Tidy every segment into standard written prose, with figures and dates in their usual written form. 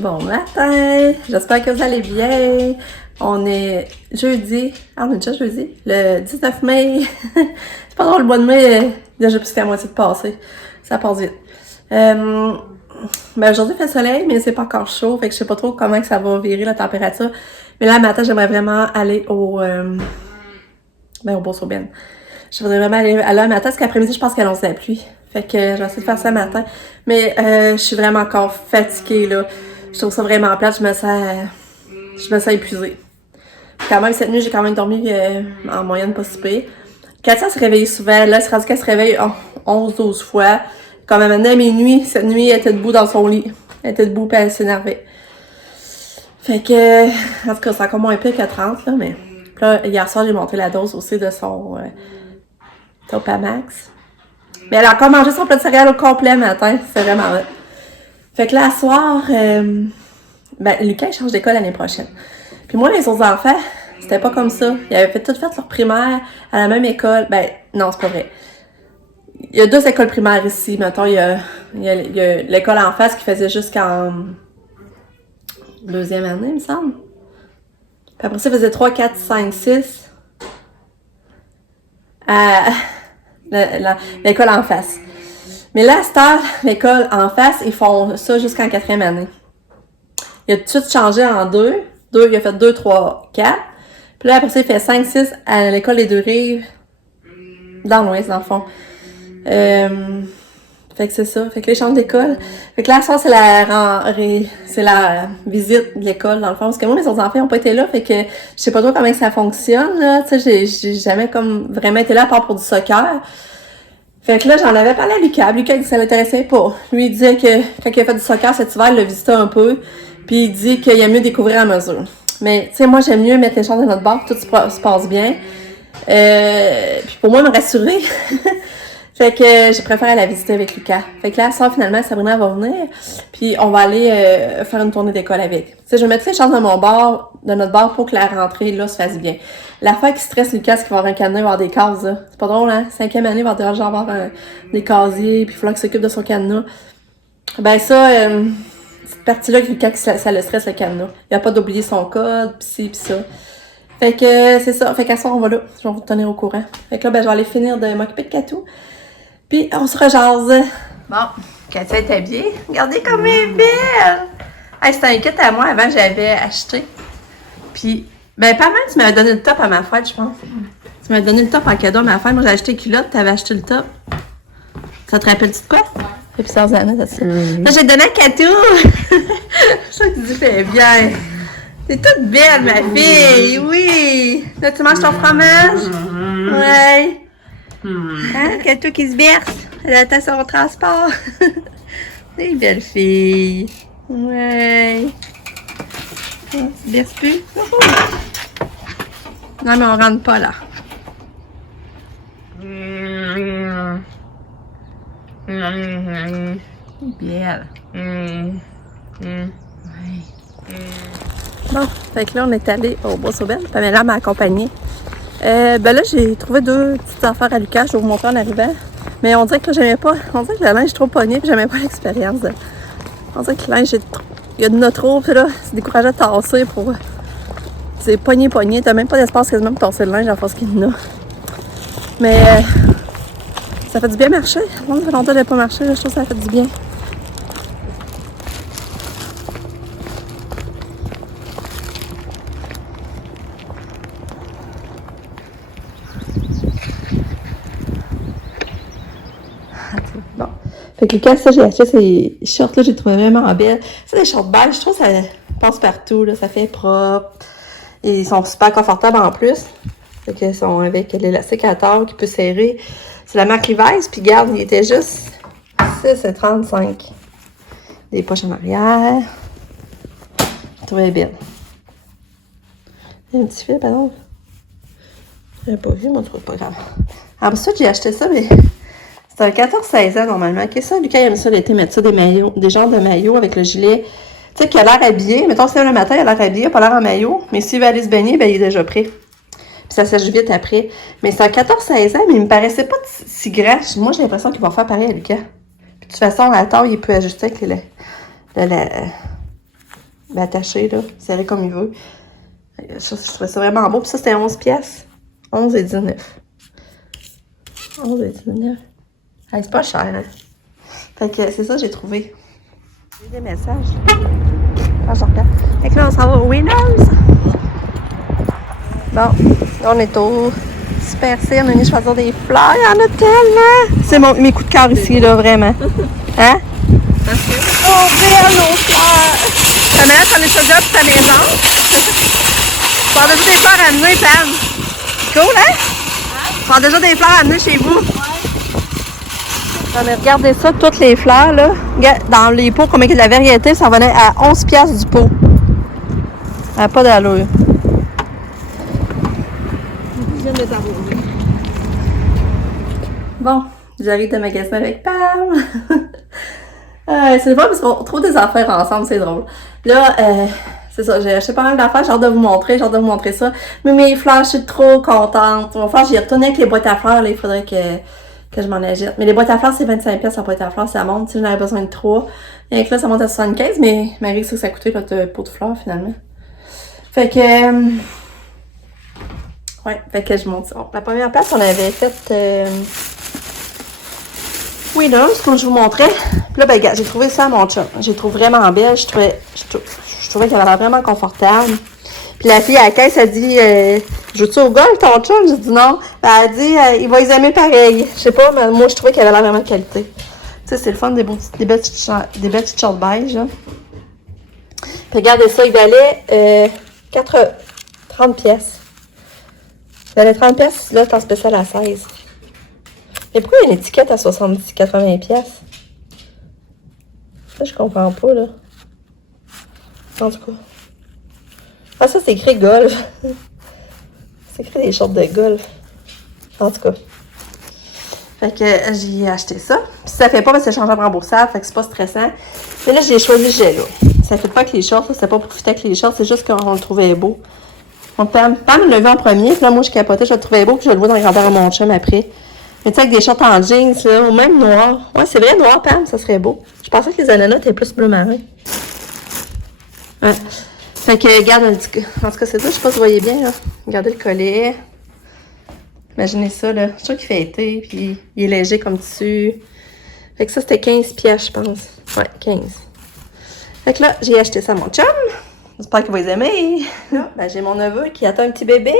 Bon matin! J'espère que vous allez bien. On est jeudi. Ah, on est déjà jeudi. Le 19 mai. C'est pas drôle, le mois de mai, déjà plus qu'à moitié de passé. Ça passe vite. Aujourd'hui, il fait soleil, mais c'est pas encore chaud. Fait que je sais pas trop comment que ça va virer la température. Mais là, matin, j'aimerais vraiment aller au Bourse-Aubin. Je voudrais vraiment aller là matin, parce qu'après-midi, je pense qu'elle annonce la pluie. Fait que je vais essayer de faire ça matin. Mais je suis vraiment encore fatiguée, là. Je trouve ça vraiment plate. Je me sens épuisée. Quand même, cette nuit, j'ai quand même dormi en moyenne pas si pire. Katia se réveille souvent. Là, c'est rendu qu'elle se réveille 11-12 fois. Comme elle à minuit, cette nuit, elle était debout dans son lit. Elle était debout et elle s'énervait. Fait que, en tout cas, c'est encore moins pire que 30, là, mais... Puis là, hier soir, j'ai monté la dose aussi de son Topamax. Mais elle a encore mangé son plat de céréales au complet le matin. C'est vraiment vrai. Fait que là, à soir, Lucas, il change d'école l'année prochaine. Puis moi, les autres enfants, c'était pas comme ça. Ils avaient tout fait leur primaire à la même école. Ben, non, c'est pas vrai. Il y a 2 écoles primaires ici. Mettons, il y a l'école en face qui faisait jusqu'en 2e année, il me semble. Puis après ça, il faisait 3, 4, 5, 6. L'école en face. Mais là, à cette heure, l'école en face, ils font ça jusqu'en 4e année. Il a tout de suite changé en 2. Il a fait 2, 3, 4. Puis là, après ça, il fait 5, 6 à l'école des Deux-Rives. Dans l'Ouest, dans le fond. Fait que c'est ça. Fait que là, ils changent d'école. Fait que là, ça, c'est la visite de l'école, dans le fond. Parce que moi, mes autres enfants n'ont pas été là. Fait que je sais pas trop comment ça fonctionne, là. Tu sais, j'ai jamais comme vraiment été là, à part pour du soccer. Fait que là, j'en avais parlé à Lucas. Lucas, il dit que ça l'intéressait pas. Lui, il disait que quand il a fait du soccer cet hiver, il l'a visité un peu. Puis il dit qu'il aime mieux découvrir à mesure. Mais, tu sais, moi, j'aime mieux mettre les choses dans notre bar, que tout se passe bien. Puis pour moi, me rassurer. Fait que je préfère aller la visiter avec Lucas. Fait que là, ça, finalement, Sabrina va venir. Puis on va aller faire une tournée d'école avec. Tu sais, je vais mettre les chances dans notre bar pour que la rentrée, là, se fasse bien. L'affaire qui stresse Lucas, c'est qu'il va avoir un cadenas, il va avoir des cases, là. C'est pas drôle, hein? 5e année, il va déjà avoir des casiers, puis il faudra qu'il s'occupe de son cadenas. Ben ça, cette partie-là, Lucas, ça le stresse, le cadenas. Il va pas d'oublier son code, pis ci, pis ça. Fait que c'est ça. Fait qu'à soir, on va là. Je vais vous tenir au courant. Fait que là, ben, je vais aller finir de m'occuper de Katou. Puis on se rejase. Bon, Katia est habillée. Regardez comme elle est belle! Hey, c'était un kit à moi avant, j'avais acheté. Puis, ben, pas mal, tu m'avais donné le top à ma fête, je pense. Tu m'avais donné le top en cadeau à ma fête. Moi, j'ai acheté culotte, t'avais acheté le top. Ça te rappelle-tu de quoi? Ouais. Depuis plusieurs années, ça se fait. Là, j'ai donné à Katou! Je sais que tu dis, fais bien. T'es toute belle, ma fille! Oui! Là, tu manges ton fromage? Ouais! Hein? Katou qui se berce. Elle attend son transport. C'est une belle fille. Ouais. Oh, tu te berces plus? Non, mais on rentre pas là. Belle. Ouais. Bon, fait que là, on est allé au Bourse-Aubin. Pamela m'a accompagnée. Ben là, j'ai trouvé 2 petites affaires à Lucas. Je vais vous montrer en arrivant. Mais on dirait que là, j'aimais pas. On dirait que le linge est trop pogné puis j'aimais pas l'expérience. On dirait que le linge est trop. Il y a de notre trop, puis là, c'est décourageant de tasser pour. C'est pogné. T'as même pas d'espace quasiment pour tasser le linge en face qu'il y en a. Mais ça fait du bien marcher. Moi, ça fait longtemps que j'ai pas marché. Là, je trouve que ça fait du bien. Bon. Fait que Lucas, ça, j'ai acheté ces shorts-là, j'ai trouvé vraiment belles. C'est des shorts beige, je trouve que ça passe partout, là, ça fait propre. Et ils sont super confortables en plus. Fait qu'ils sont avec l'élastique à terre qui peut serrer. C'est la marque Levi's, puis garde, il était juste 6,35. Des poches en arrière. Je trouvais bien. Il y a un petit fil, pardon. J'avais pas vu, mais en tout cas, pas grave. Ensuite, j'ai acheté ça, mais c'est un 14-16 ans normalement. Qu'est-ce que ça? Lucas, il aime ça l'été, mettre ça des maillots, des genres de maillots avec le gilet. Tu sais, qui a l'air habillé. Mettons, si le matin, il a l'air habillé, il n'a pas l'air en maillot. Mais s'il veut aller se baigner, ben, il est déjà prêt. Puis ça sèche vite après. Mais c'est un 14-16 ans, mais il me paraissait pas si grand. Moi, j'ai l'impression qu'il va faire pareil à Lucas. Puis de toute façon, à la taille, il peut ajuster avec attaché, là, serré comme il veut. Je trouvais ça vraiment beau. Puis ça, c'était 11 pièces. 11 et 19. 11 et 19. Hey, c'est pas cher, hein? Fait que c'est ça que j'ai trouvé. J'ai des messages. Quand je regarde. Fait que là, on s'en va au Winners. Bon, là, on est au Super C. On a venu choisir des fleurs. Il y en a tellement. C'est mes coups de cœur ici, là, vraiment. Hein? Oh, belle, nos fleurs! Ta mère, t'en es choisi pour ta maison. Tu vas déjà des fleurs à amener, Pam. Cool, hein? Tu vas déjà des fleurs à amener chez vous. Ouais. Regardez ça, toutes les fleurs, là. Dans les pots, combien il y a de la variété, ça venait à 11 piastres du pot. Ça n'a pas d'allure. Je viens de t'arroser. Bon, j'arrive de magasiner avec Pam. C'est le fun parce qu'on trouve des affaires ensemble, c'est drôle. Là, c'est ça, j'ai acheté pas mal d'affaires, j'ai hâte de vous montrer, ça. Mais mes fleurs, je suis trop contente. Mon frère, j'y retourné avec les boîtes à fleurs, là, il faudrait que je m'en achète. Mais les boîtes à fleurs, c'est 25$, la boîte à fleurs, ça monte. Si j'en avais besoin de 3. Et là, ça monte à 75$, mais Marie, ça a coûté notre pot de fleurs, finalement. Fait que... ouais, fait que je monte ça. Bon, la première place, on avait fait... Winners, comme je vous montrais. Puis là, ben, regarde, j'ai trouvé ça à mon chum. J'ai trouvé vraiment belle. Je trouvais qu'elle avait l'air vraiment confortable. Puis la fille à la caisse a dit joues-tu au golf, ton chum? J'ai dit non. Elle a dit il va les aimer pareil. Je sais pas, mais moi, je trouvais qu'elle avait l'air vraiment de qualité. Tu sais, c'est le fun, des belles petites shorts beige, là. Puis regardez ça, il valait 30 pièces. Il valait 30 pièces, là, t'en spécial à 16. Mais pourquoi il y a une étiquette à 80 pièces? Ça, je comprends pas, là. En tout cas. Ah, ça, c'est écrit golf. C'est écrit des shorts de golf. En tout cas. Fait que j'ai acheté ça. Puis ça fait pas parce que c'est changeable remboursable, fait que c'est pas stressant. Mais là, j'ai choisi ce jet-là. Ça fait pas avec les shorts, c'est pas pour profiter avec les shorts, c'est juste qu'on le trouvait beau. Pam me l'a vu en premier, puis là, moi, je capotais, je le trouvais beau, puis je le vois dans le grandeur à mon chum après. Mais tu sais, avec des shorts en jeans, là, ou même noir. Ouais, c'est vrai, noir, Pam, ça serait beau. Je pensais que les ananas étaient plus bleu marin. Ouais. Fait que, regarde, en tout cas, c'est ça, je sais pas si vous voyez bien, là. Regardez le collet. Imaginez ça, là. Je suis sûre qu'il fait été, puis il est léger comme tissu. Fait que ça, c'était 15 piastres, je pense. Ouais, 15. Fait que là, j'ai acheté ça à mon chum. J'espère qu'il va les aimer. Ben, j'ai mon neveu qui attend un petit bébé.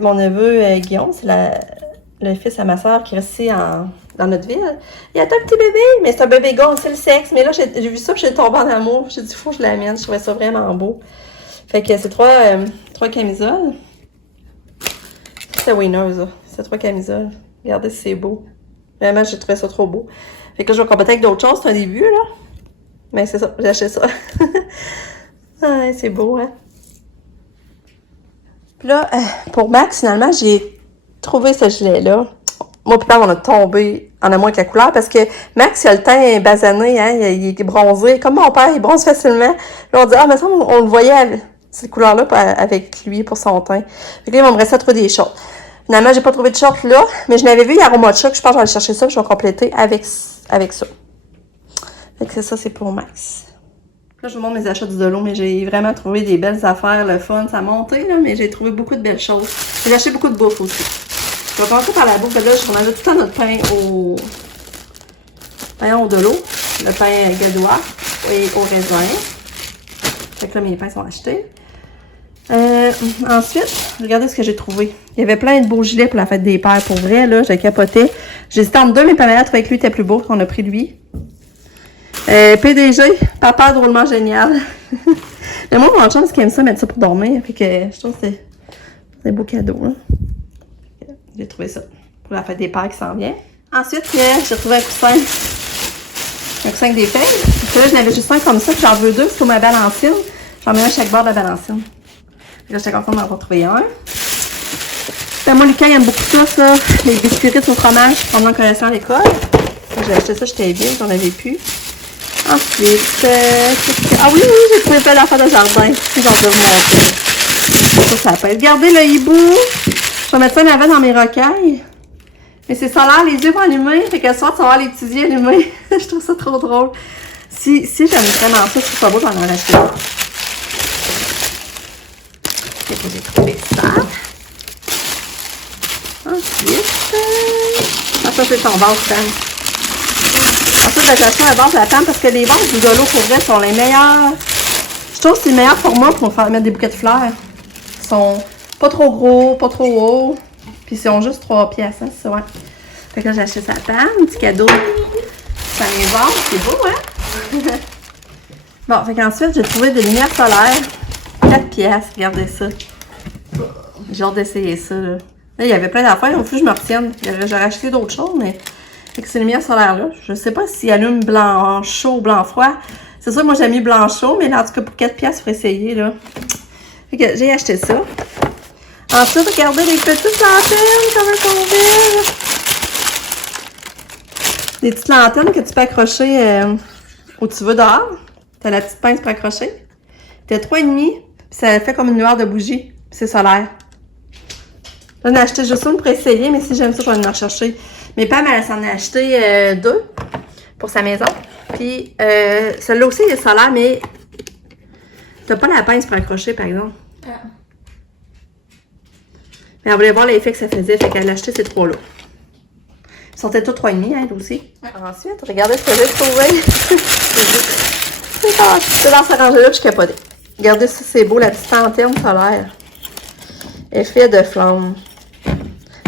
Mon neveu, Guillaume, c'est le fils à ma soeur qui est ici dans notre ville. Il attend un petit bébé, mais c'est un bébé gold, c'est le sexe. Mais là, j'ai vu ça, puis j'ai tombé en amour. J'ai dit, faut que je l'amène. Je trouvais ça vraiment beau. Fait que c'est trois camisoles. C'est Winners, là. C'est 3 camisoles. Regardez si c'est beau. Vraiment, j'ai trouvé ça trop beau. Fait que là, je vais compléter avec d'autres choses. C'est un début, là. Mais c'est ça, j'ai acheté ça. Ah, c'est beau, hein? Puis là, pour Max, finalement, j'ai trouvé ce gilet-là. Moi, puis on a tombé en amour avec la couleur parce que Max, il a le teint basané, hein? Il est bronzé. Comme mon père, il bronze facilement. Là, on dit, ah, mais ça, on le voyait avec cette couleur-là avec lui pour son teint. Fait que là, il va me rester à trouver des shorts. Finalement, j'ai pas trouvé de shorts là, mais je n'avais vu Aroma Choc. Je pense que je vais aller chercher ça, puis je vais compléter avec ça. Fait que ça, c'est pour Max. Là, je vous montre mes achats du Dolo, mais j'ai vraiment trouvé des belles affaires, le fun, ça a monté, là, mais j'ai trouvé beaucoup de belles choses. J'ai acheté beaucoup de bouffe aussi. Je vais commencer par la bouffe, là, on avait tout le temps notre pain au Dolo, le pain gadois et au raisin. Fait que là, mes pains sont achetés. Ensuite, regardez ce que j'ai trouvé. Il y avait plein de beaux gilets pour la fête des pères. Pour vrai, là, j'ai capoté. J'hésitais entre deux, mais Pamela trouvait que lui était plus beau, qu'on a pris lui. PDG, papa drôlement génial. Mais moi, mon chum, c'est qu'il aime ça, mettre ça pour dormir. Fait que je trouve que c'est un beau cadeau. Hein. J'ai trouvé ça pour la fête des pères qui s'en vient. Ensuite, j'ai trouvé un coussin. Un coussin avec des feuilles. Parce que là, j'en avais juste un comme ça, puis j'en veux deux, c'est pour ma balancine. J'en mets un à chaque bord de la balancine. Là, j'étais contente d'en avoir trouvé un. Ben, moi, Lucas, il aime beaucoup ça, les biscuits au fromage pendant qu'on restait à l'école. J'ai acheté ça, j'étais bien, j'en avais plus. Ensuite, ah oui, j'ai trouvé plein d'affaires de jardin. J'en vais vous montrer. Ça s'appelle. Regardez le hibou. Je vais mettre ça en avant dans mes rocailles. Mais c'est solaire, les yeux vont allumer. Fait que le soir, tu vas voir les petits yeux allumés. Je trouve ça trop drôle. Si j'aime vraiment ça, je trouve ça beau, j'en aurais acheté un. Et puis j'ai trouvé ça. Ensuite, ça c'est son base pan. Ensuite, j'ai acheté la base de la pan parce que les bases du Golo pour vrai sont les meilleures. Je trouve que c'est le meilleur format pour faire mettre des bouquets de fleurs. Ils sont pas trop gros, pas trop hauts. Puis ils ont juste 3 pièces, hein, c'est ça, ouais. Fait que là, j'ai acheté sa pan, un petit cadeau. Ça vient voir, c'est beau, hein? Bon, fait qu'ensuite, j'ai trouvé des lumières solaires. 4 pièces, regardez ça. J'ai hâte d'essayer ça, là. Là, il y avait plein d'affaires, il faut que je me retienne. J'aurais acheté d'autres choses, mais... Fait que ces lumières solaires-là, je sais pas s'ils allument blanc chaud ou blanc froid. C'est sûr que moi, j'ai mis blanc chaud, mais là, en tout cas, pour 4 pièces, il faut essayer, là. Fait que j'ai acheté ça. Ensuite, regardez les petites lanternes, comment qu'on fait. Des petites lanternes que tu peux accrocher où tu veux dehors. T'as la petite pince pour accrocher. T'as 3,5, puis ça fait comme une lueur de bougie. C'est solaire. J'en ai acheté juste une pour essayer, mais si j'aime ça, je vais en rechercher. Mais Pam, elle s'en a acheté 2 pour sa maison. Puis, celle-là aussi, elle est solaire, mais t'as pas la pince pour accrocher, par exemple. Ah. Mais elle voulait voir l'effet que ça faisait, fait qu'elle a acheté ces 3-là. Ils sortaient tous 3,5, elle aussi. Ah. Ensuite, regardez ce que j'ai trouvé. C'est dans ce rangée-là, puis je capotais. Regardez ça, c'est beau, la petite antenne solaire. Effet de flamme.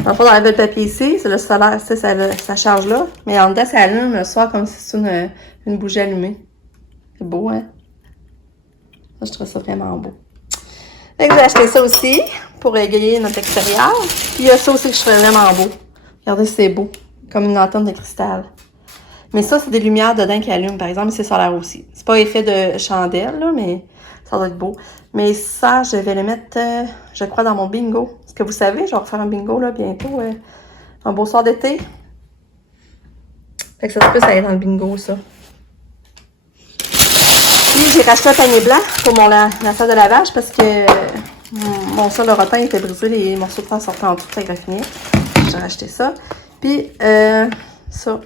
Dans le fond, dans le papier ici, c'est le solaire, ça charge là. Mais en dedans, ça allume le soir comme si c'était une bougie allumée. C'est beau, hein? Ça, je trouve ça vraiment beau. Fait que j'ai acheté ça aussi pour égayer notre extérieur. Puis il y a ça aussi que je trouve vraiment beau. Regardez, c'est beau. Comme une antenne de cristal. Mais ça, c'est des lumières dedans qui allument, par exemple, mais c'est solaire aussi. C'est pas effet de chandelle, là, mais ça doit être beau. Mais ça, je vais le mettre, je crois, dans mon bingo. Est-ce que vous savez, je vais refaire un bingo, là, bientôt. Un beau soir d'été. Fait que ça se peut, ça aller dans le bingo, ça. Puis, j'ai racheté un panier blanc pour la salle de lavage parce que mon sol de rotin était brisé, les morceaux de fer sortaient en tout, ça graffinait. J'ai racheté ça. Puis, ça.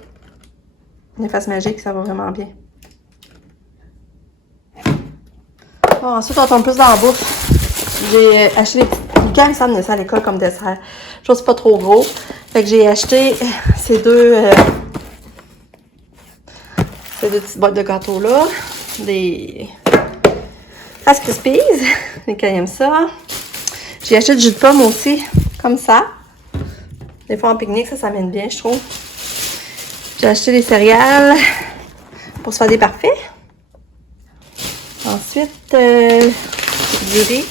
Une efface magique, ça va vraiment bien. Bon, ensuite, on tombe plus dans la bouffe. J'ai acheté des petits... Quand ça amenait ça à l'école comme dessert, chose pas trop gros. Fait que j'ai acheté ces deux petites boîtes de gâteaux-là. Des Rice Krispies. Les qui aiment ça. J'ai acheté du jus de pomme aussi, comme ça. Des fois en pique-nique, ça s'amène bien, je trouve. J'ai acheté des céréales pour se faire des parfaits. Ensuite, du riz.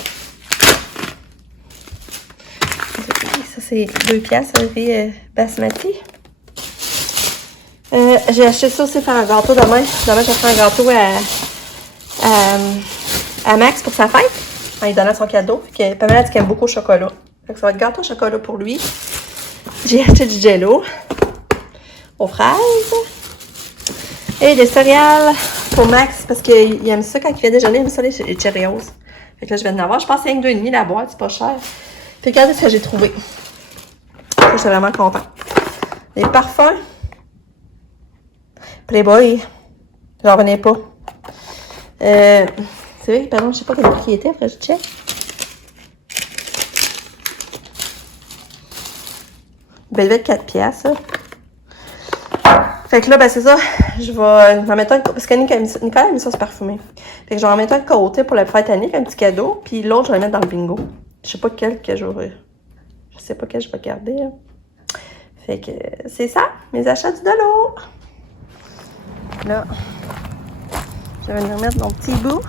Ça, c'est 2 piastres, le riz basmati. J'ai acheté ça aussi pour faire un gâteau demain. Demain, je vais faire un gâteau à Max pour sa fête. Il donnait son cadeau. Fait que Pamela dit qu'elle aime beaucoup le chocolat. Fait que ça va être gâteau au chocolat pour lui. J'ai acheté du jello aux fraises. Et des céréales pour Max, parce qu'il aime ça quand il fait déjeuner, il aime ça les Cheerios. Fait que là, je vais en avoir. Je pense que c'est 2,5 la boîte, c'est pas cher. Puis regardez ce que j'ai trouvé. Je suis vraiment contente. Les parfums. Playboy. J'en revenais pas. C'est vrai, pardon, je sais pas quel prix il était, après je check. Velvet 4 piastres. Fait que là, ben c'est ça, je vais en mettre un, parce que Nicolas a mis ça se parfumer. Fait que je vais en mettre un de côté pour le fête à Nick, un petit cadeau, puis l'autre, je vais le mettre dans le bingo. Je sais pas quel que je vais garder. Là. Fait que c'est ça, mes achats du dollar. Là, je vais venir mettre mon petit bout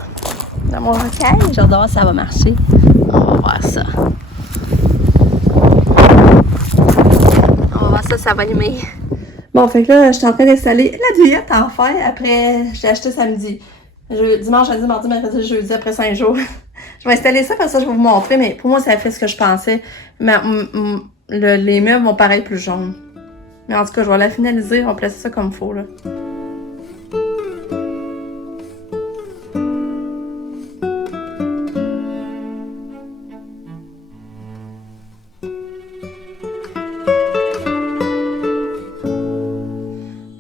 dans mon recueil. J'ai hâte de voir si ça va marcher. On va voir ça. On va voir ça, ça va allumer. Bon, fait que là, je suis en train d'installer la diète enfin. Après, j'ai acheté samedi. Dimanche, lundi, mardi, mercredi, jeudi, après 5 jours. Je vais installer ça, comme ça, je vais vous montrer. Mais pour moi, ça a fait ce que je pensais. Mais les meubles vont paraître plus jaunes. Mais en tout cas, je vais la finaliser. On va placer ça comme il faut, là.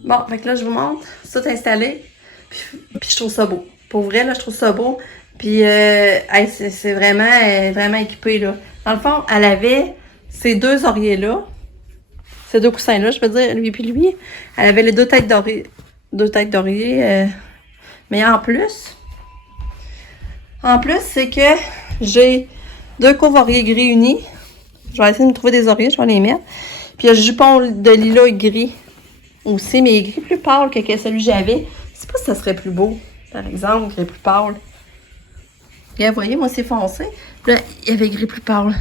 Bon, fait que là, je vous montre. C'est tout installé. Puis je trouve ça beau. Pour vrai, là, je trouve ça beau. Puis, hey, c'est vraiment, vraiment équipé, là. Dans le fond, elle avait ces deux oreillers-là. Ces deux coussins-là, je veux dire, lui puis lui. Elle avait les deux têtes d'oreiller. Deux têtes d'oreiller. Mais en plus, c'est que j'ai deux couves-oreillers gris unis. Je vais essayer de me trouver des oreillers, je vais les mettre. Puis il y a le jupon de lilas gris aussi, mais gris plus pâle que celui que j'avais. Je sais pas si ça serait plus beau, par exemple, gris plus pâle. Et vous voyez, moi c'est foncé. Là, il y avait gris plus pâle.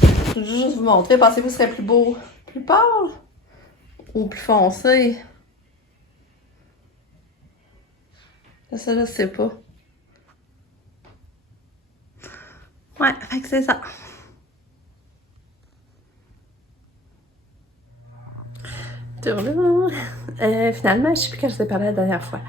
Je vais juste vous montrer. Pensez-vous que ce serait plus beau, plus pâle ou plus foncé? Ça, là, je sais pas. Ouais, fait que c'est ça. Finalement, je sais plus quand je t'ai parlé la dernière fois.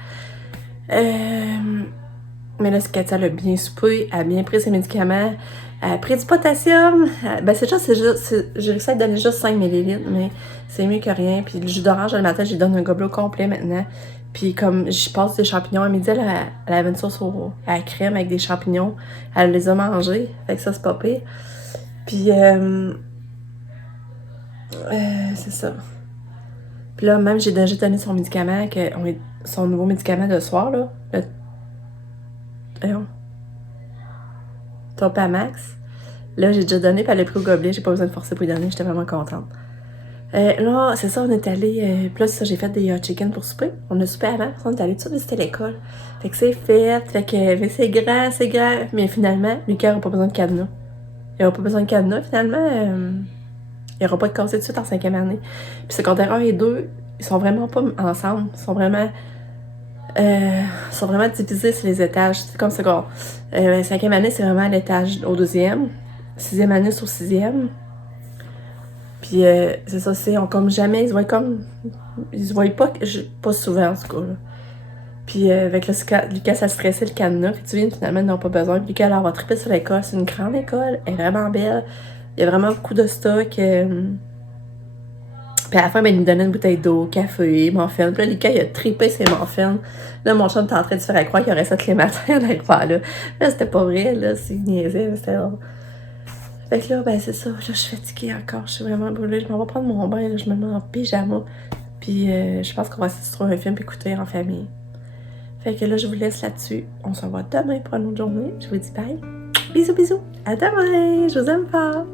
Mais là, Katia, elle a bien soupé, elle a bien pris ses médicaments, elle a pris du potassium. Ben, j'ai réussi à donner juste 5 ml, mais c'est mieux que rien. Puis le jus d'orange, le matin, j'ai donné un gobelet complet maintenant. Puis comme j'y passe des champignons, à midi, elle avait une sauce à la crème avec des champignons. Elle les a mangés, fait que ça, c'est pas pire. Puis, c'est ça. Puis là, même, j'ai déjà donné son médicament, son nouveau médicament de soir, là. Topamax. Là, j'ai déjà donné, puis elle a pris au gobelet. J'ai pas besoin de forcer pour lui donner. J'étais vraiment contente. Là, c'est ça, on est allé. Puis là, c'est ça, j'ai fait des hot chicken pour souper. On a soupé avant. On est allé tout ça visiter l'école. Fait que c'est fait. Fait que mais c'est grand. Mais finalement, Lucas n'aura pas besoin de cadenas. Il n'aura pas besoin de cadenas, finalement. Il n'aura pas de cassé de suite en 5e année. Puis secondaire 1 et 2, ils sont vraiment pas ensemble. Ils sont vraiment divisés sur les étages. C'est comme ça qu'on. 5e année, c'est vraiment l'étage au 2e. 6e année sur 6e. Puis c'est ça, on comme jamais, ils se voient pas souvent en tout cas. Là. Puis avec Lucas, ça stressait le cadenas. Puis tu viens finalement, ils n'ont pas besoin. Puis Lucas, elle va triper sur l'école. C'est une grande école, elle est vraiment belle. Il y a vraiment beaucoup de stock. Puis à la fin, ben, il nous donnait une bouteille d'eau, café, muffins. Puis là, Lucas, il a trippé ses muffins. Là, mon chum était en train de se faire croire qu'il aurait ça tous les matins en arrivant là. Là, c'était pas vrai, là, c'est niaisé, mais c'était drôle. Fait que là, ben c'est ça. Là, je suis fatiguée encore. Je suis vraiment brûlée. Je m'en vais prendre mon bain. Là, je me mets en pyjama. Puis je pense qu'on va essayer de se trouver un film et écouter en famille. Fait que là, je vous laisse là-dessus. On se revoit demain pour une autre journée. Je vous dis bye. Bisous, bisous. À demain. Je vous aime fort.